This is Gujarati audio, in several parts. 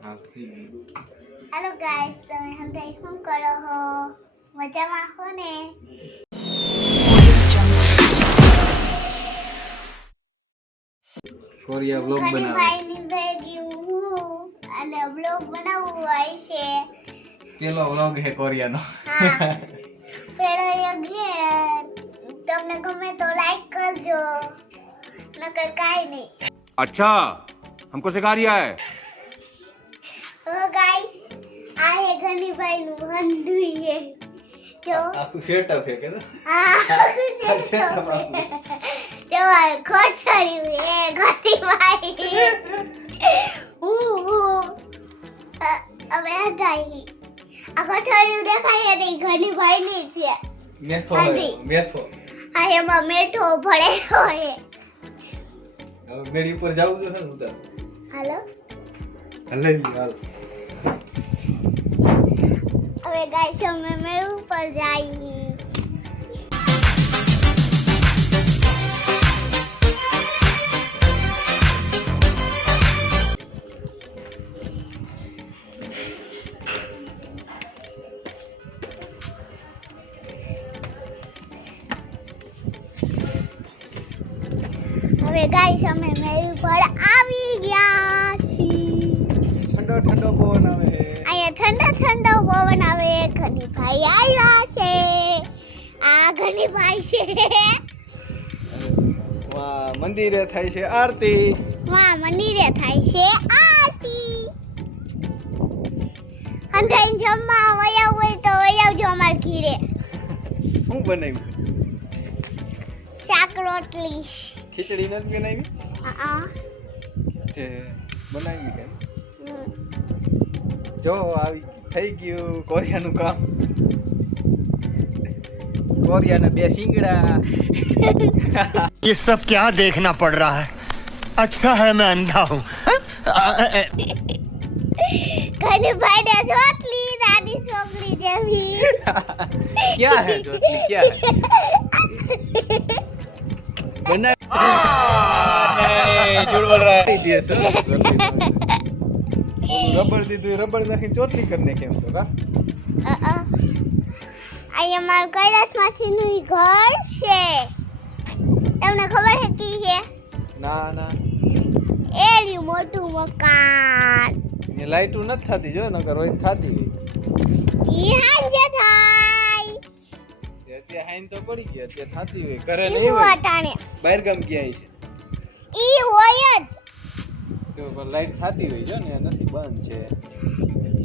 हेलो गाइस, તમે હમણાં શું કરો છો? મજામાં છો ને? કોરિયા વ્લોગ બનાવે ભાઈની ભેગી હું અને વ્લોગ બનાવવું હોય છે. પેલો વ્લોગ હે કોરિયાનો. હા, પેલો એક છે. તમને ગમે તો લાઈક કરજો, નકર કાઈ નહીં. अच्छा हमको सिखा रिया है હવે ગાઈસ, આ હે ઘનીભાઈનું હંધુઈ હે. જો આખું સેટઅપ હે કે હા, setup જો આ ખોટડ્યું હે ઘનીભાઈ. હવે હટાઈ આ કઠોળિયું દેખાય નહીં, ઘનીભાઈની છે. મેથો હાંડી. મેથો આ એમાં મેઠો ભરેલો હે. હવે મેડી ઉપર જાવું તો છે ને ઉતાર હાલો, હલે હાલ હવે ગાઈસ અમે મેળ ઉપર જઈએ. હવે ગાઈસ અમે મેળ ઉપર આવી ગયા છીએ. ઠંડો ઠંડો પવન આવે હે. અહીંયા ઠંડો ઠંડો પવન આવે. ઘનીભાઈ આવ્યા છે. આ ઘનીભાઈ છે. વાહ, મંદિરે થાય છે આરતી. વાહ, મંદિરે થાય છે આરતી. અંધાઈ જમવા વયા હોય તો વયાવજો અમાર ઘીરે. શું બનાવ્યું? શાક રોટલી. ખીચડી નથી બનાવી? હા, છે બનાવી કે જો આવી થઈ ગયું કોરિયાનું કામ. કોરિયાના બે શીંગડા. ये सब क्या देखना पड़ रहा है अच्छा है मैं अंधा हूँ ઘનીભાઈ ને રોટલી નાની છોકરી જેવી. क्या है ज्योति क्या है बना झूठ बोल रहा है दिए सर रबड़ દીધું રબડ નાખી ચોટલી કરીને કેમ છો કા અહીંયા મારું કૈલાસ માસીનું ઘર છે. તમને ખબર છે કી છે? ના ના એ રહ્યું મોટું મકાન. એ લાઈટું નથી થતી જો નકર રોજ થતી હોય. ઈ હાંજે થાય. અત્યારે હાઈન તો પડી ગયા અત્યારે થતી હોય ઘરે ઈ નહીં હું હોય અટાણે. બહાર ગામ ક્યાંય છે ઈ હોય જ. તો પણ લાઈટ થતી હોય જો ને નથી બંધ છે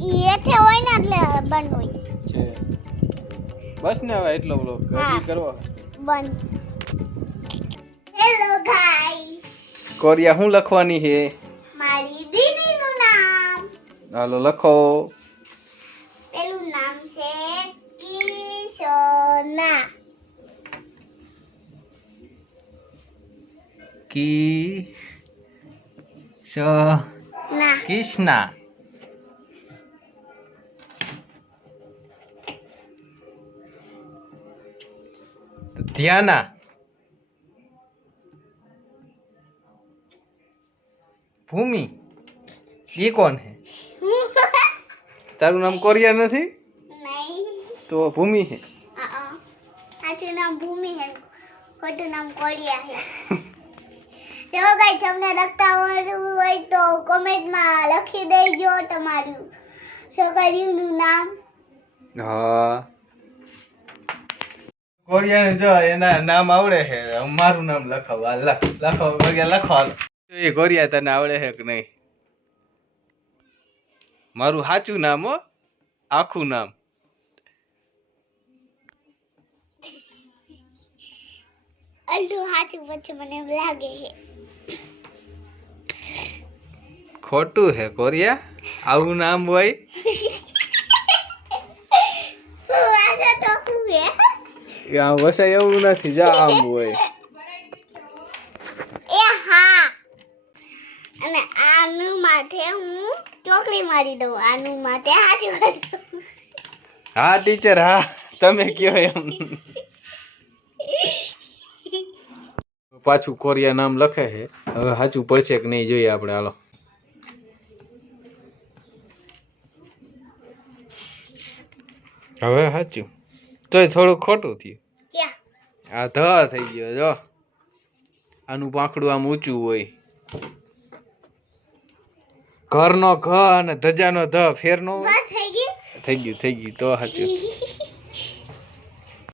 ઈ એઠે હોય ને એટલે બંધ હોય. છે બસ ને હવે એટલો બ્લોગ હા. હજી કરવો બંધ. હેલો ગાઈસ, કોરિયા શું લખવાની છે મારી દીદીનું નામ. હાલો લખો પેલું નામ છે કિશોના. ના, કૃષ્ણા ધ્યાના ભૂમિ ये कौन है તારું નામ કોરિયા નથી નહીં. તો ભૂમિ है સાચું નામ ભૂમિ છે, ખોટું નામ કોરિયા છે. જો ગાઈસ, તમને લખતા આવડતું હોય તો કોમેન્ટમાં લખી દેજો તમારું છોકરીનું નામ. હા કોરિયા ને જો એના નામ આવડે છે મારું નામ લખાવ લખો લખો એ કોરિયા તને આવડે છે કે નહીં મારું સાચું નામ હો આખું નામ અલ્લું સાચું પછી મને એમ લાગે છે. ખોટું હે કોરિયા આવું નામ હોય આ તો શું છે? આ વસાય એવું નથી જા આમ હોય એ હા, અને આનું માથે હું ચોકડી મારી દઉં. આનું માથે સાચું કરી દઉં. હા ટીચર હા તમે કયો એમ પાછું કોરિયા નામ લખે છે હવે સાચું પડશે કે નહીં જોઈએ આપણે હાલો હવે સાચું તોય થોડું ખોટું થયું ક્યાં આ ધ થઈ ગયો જો આનું પાંખડું આમ ઊંચું હોય ઘરનો ઘ અને ધજાનો ધ ફેરનો હોય બસ થઈ ગયું થઈ ગયું તો સાચું